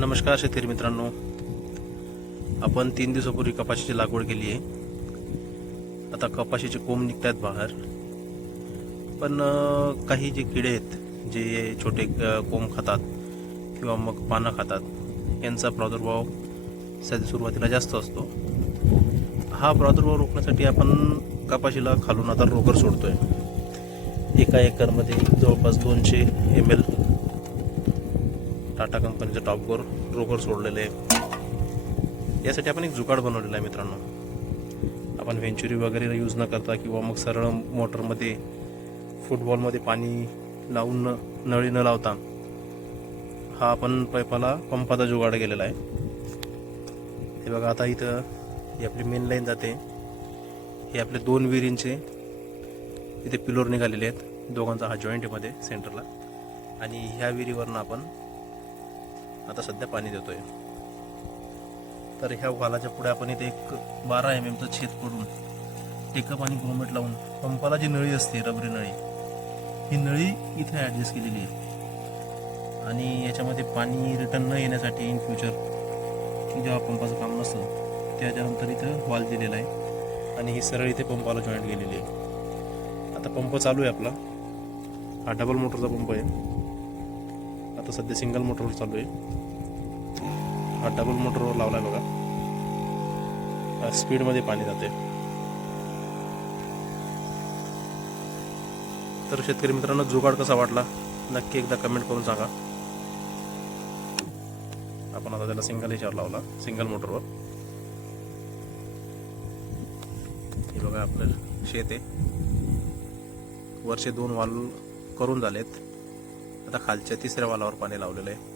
नमस्कार शेतकरी मित्रांनो, आपण 3 दिवसापूर्वी कपाशीची लागवड केली आहे. आता कपाशीचे कोंब निघत आहेत बाहेर, पण काही जे किडे आहेत जे छोटे कोंब खातात किंवा मग पानं खातात, यांचा प्रादुर्भाव सध्या सुरुवातीला जास्त असतो. हा प्रादुर्भाव रोखण्यासाठी आपण कपाशीला खालून आता रोगर सोडतोय. एका एकरमध्ये जवळपास 200 ml टाटा कंपनीचं टॉपवर रोगर सोडलेलं आहे. यासाठी आपण एक जुगाड बनवलेला आहे मित्रांनो. आपण व्हेंचुरी वगैरे यूज न करता किंवा मग सरळ मोटरमध्ये फुटबॉलमध्ये पाणी लावून नळी न लावता हा आपण पंपाचा जुगाड केलेला आहे. हे बघा, आता इथं ही आपली मेन लाईन जाते. हे आपले 2 विहिरींचे इथे पिलोर निघालेले आहेत. दोघांचा हा जॉईंट आहे मध्ये सेंटरला, आणि ह्या विहिरीवरनं आपण आता सध्या पाणी देतोय. तर ह्या वालाच्या पुढे आपण इथे एक 12 mm छेद करून टेकअप आणि ग्रोमेट लावून पंपाला जी नळी असते, रबरी नळी, ही नळी इथे ॲडजस्ट केलेली आहे. आणि याच्यामध्ये पाणी रिटर्न न येण्यासाठी इन फ्युचर जेव्हा पंपाचं काम नसतं त्याच्यानंतर इथं वाल दिलेला आहे, आणि ही सरळ इथे पंपाला जॉईंट केलेली आहे. आता पंप चालू आहे आपला. हा डबल मोटरचा पंप आहे. आता सध्या सिंगल मोटरवर चालू आहे. हा डबल मोटरवर लावला आहे बघा. स्पीडमध्ये पाणी जाते. तर शेतकरी मित्रांनो, जुगाड कसा वाटला नक्की एकदा कमेंट करून सांगा. आपण आता त्याला सिंगल ह्याच्यावर लावला, सिंगल मोटरवर. हे बघा, आपलं शेत आहे. वरचे 2 वाल करून झालेत. आता खालच्या 3ऱ्या वालावर पाणी लावलेलं आहे.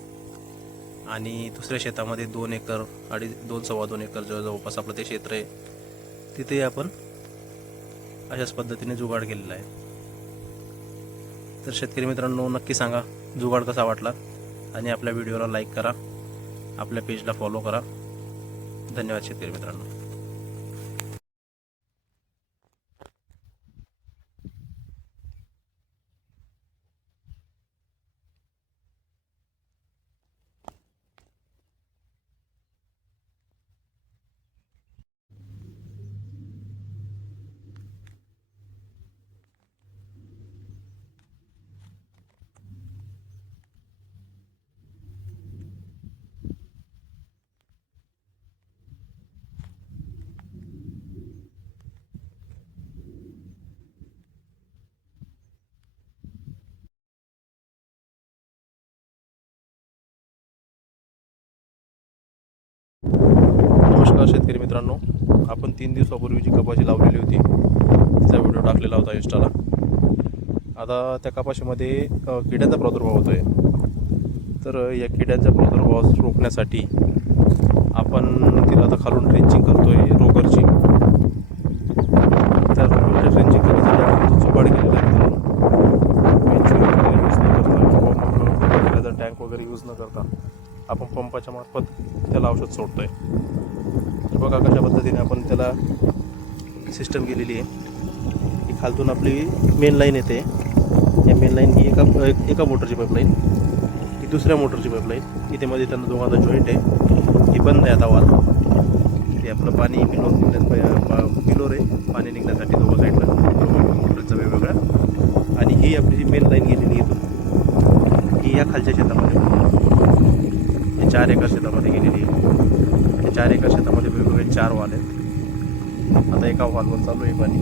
आणि दुसऱ्या शेतामध्ये 2 एकर 2.5-2.25 एकर जवळपास आपलं ते क्षेत्र आहे. तिथे आपण अशाच पद्धतीने जुगाड केलेला आहे. तर शेतकरी मित्रांनो, नक्की सांगा जुगाड कसा वाटला, आणि आपल्या व्हिडिओला लाईक करा, आपल्या पेजला फॉलो करा. धन्यवाद शेतकरी मित्रांनो. नमस्कार शेतकरी मित्रांनो, आपण 3 दिवसापूर्वी जी कपाशी लावलेली होती तिचा व्हिडिओ टाकलेला होता इंस्टाला. आता त्या कपाशीमध्ये किड्यांचा प्रादुर्भाव होतो आहे. तर या किड्यांचा प्रादुर्भाव रोखण्यासाठी आपण तिला आता खालून ड्रेंचिंग करतोय रोगरची. त्या रोगरच्या ड्रेंचिंग करण्यासाठी आपण जुगाड केलेला आहे मित्रांनो. वेंचुरी वगैरे यूज न करता किंवा मग टँक वगैरे यूज न करता आपण पंपाच्या मार्फत त्याला औषध सोडतोय. तर बघा कशा पद्धतीने आपण त्याला सिस्टम केलेली आहे. ही खालतून आपली मेन लाईन येते. या मेन लाईन ही एका मोटरची पाईपलाईन, ही दुसऱ्या मोटरची पाईपलाईन. इथे मध्ये त्यांना दोघांचा जॉईंट आहे. ही बंद आहे आता वाल. ते आपलं पाणी पिलोर आहे पाणी निघण्यासाठी दोघं साईडला मोटरचा वेगवेगळा. आणि ही आपली जी मेन लाईन गेलेली आहे ही या खालच्या शेतामध्ये 4 एकर शेतामध्ये गेलेली आहे. या 4 एकर शेतामध्ये वेगवेगळे 4 वाल आहेत. आता एका वालवर चालू आहे पाणी.